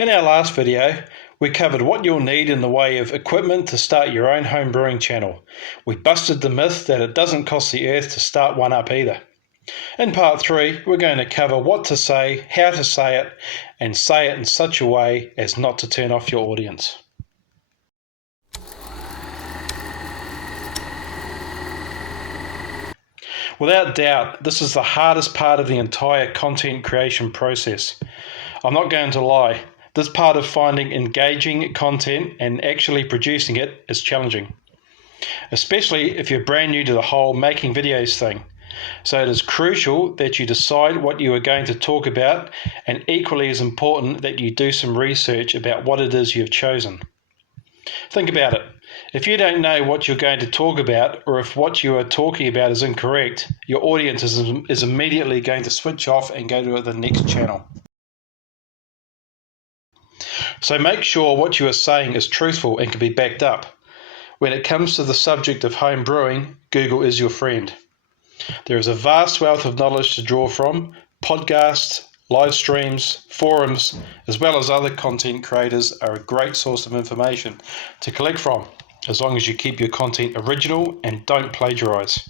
In our last video, we covered what you'll need in the way of equipment to start your own home brewing channel. We busted the myth that it doesn't cost the earth to start one up either. In part 3, we're going to cover what to say, how to say it, and say it in such a way as not to turn off your audience. Without doubt, this is the hardest part of the entire content creation process. I'm not going to lie, this part of finding engaging content and actually producing it is challenging, especially if you're brand new to the whole making videos thing. So it is crucial that you decide what you are going to talk about, and equally as important that you do some research about what it is you've chosen. Think about it. If you don't know what you're going to talk about, or if what you are talking about is incorrect, your audience is immediately going to switch off and go to the next channel. So make sure what you are saying is truthful and can be backed up. When it comes to the subject of home brewing, Google is your friend. There is a vast wealth of knowledge to draw from. Podcasts, live streams, forums, as well as other content creators are a great source of information to collect from, as long as you keep your content original and don't plagiarize.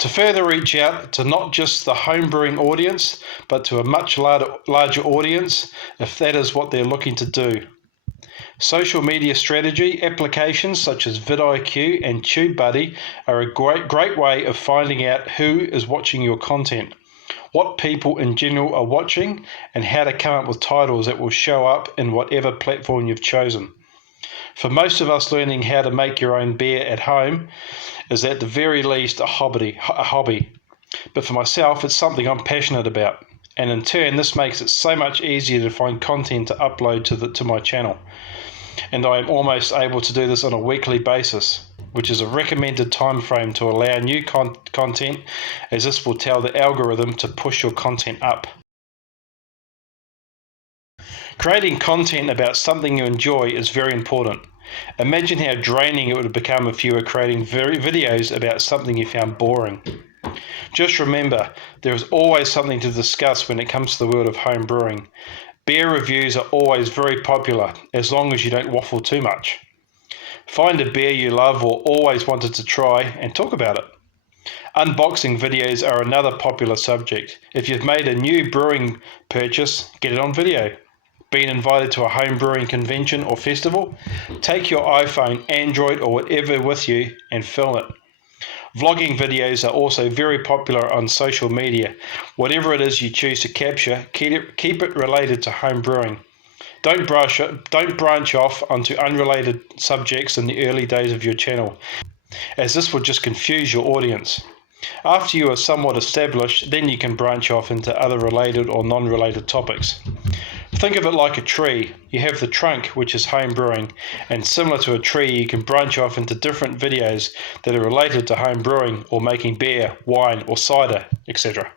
To further reach out to not just the homebrewing audience, but to a much larger audience, if that is what they're looking to do. Social media strategy applications such as vidIQ and TubeBuddy are a great way of finding out who is watching your content, what people in general are watching, and how to come up with titles that will show up in whatever platform you've chosen. For most of us, learning how to make your own beer at home is at the very least a hobby. But for myself, it's something I'm passionate about. And in turn, this makes it so much easier to find content to upload to my channel. And I am almost able to do this on a weekly basis, which is a recommended time frame to allow new content, as this will tell the algorithm to push your content up. Creating content about something you enjoy is very important. Imagine how draining it would become if you were creating videos about something you found boring. Just remember, there is always something to discuss when it comes to the world of home brewing. Beer reviews are always very popular, as long as you don't waffle too much. Find a beer you love or always wanted to try and talk about it. Unboxing videos are another popular subject. If you've made a new brewing purchase, get it on video. Been invited to a home brewing convention or festival? Take your iPhone, Android or whatever with you and film it. Vlogging videos are also very popular on social media. Whatever it is you choose to capture, keep it related to home brewing. Don't branch off onto unrelated subjects in the early days of your channel, as this will just confuse your audience. After you are somewhat established, then you can branch off into other related or non-related topics. Think of it like a tree. You have the trunk, which is home brewing, and similar to a tree, you can branch off into different videos that are related to home brewing or making beer, wine, or cider, etc.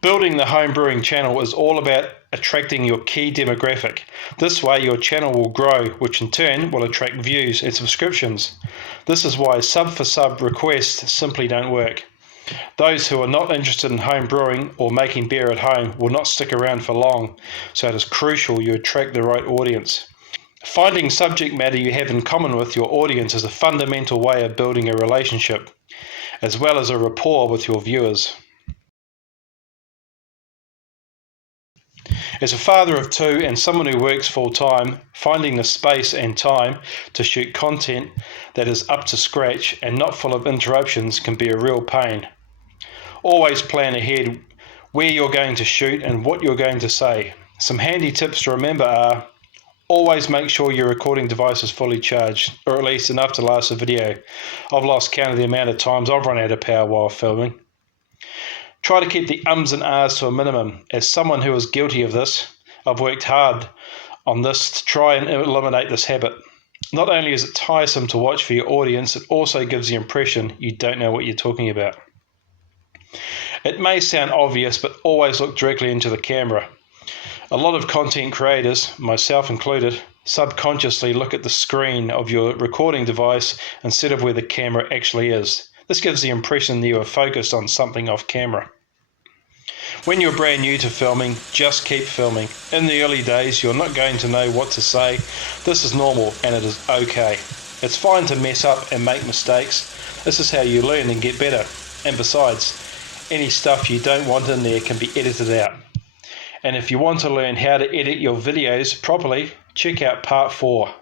Building the home brewing channel is all about attracting your key demographic. This way your channel will grow, which in turn will attract views and subscriptions. This is why sub for sub requests simply don't work. Those who are not interested in home brewing or making beer at home will not stick around for long, so it is crucial you attract the right audience. Finding subject matter you have in common with your audience is a fundamental way of building a relationship, as well as a rapport with your viewers. As a father of 2 and someone who works full-time, finding the space and time to shoot content that is up to scratch and not full of interruptions can be a real pain. Always plan ahead where you're going to shoot and what you're going to say. Some handy tips to remember are: always make sure your recording device is fully charged, or at least enough to last a video. I've lost count of the amount of times I've run out of power while filming. Try to keep the ums and ahs to a minimum. As someone who is guilty of this, I've worked hard on this to try and eliminate this habit. Not only is it tiresome to watch for your audience, it also gives the impression you don't know what you're talking about. It may sound obvious, but always look directly into the camera. A lot of content creators, myself included, subconsciously look at the screen of your recording device instead of where the camera actually is. This gives the impression that you are focused on something off camera. When you're brand new to filming, just keep filming. In the early days, you're not going to know what to say. This is normal and it is okay. It's fine to mess up and make mistakes. This is how you learn and get better. And besides, any stuff you don't want in there can be edited out. And if you want to learn how to edit your videos properly, check out part 4.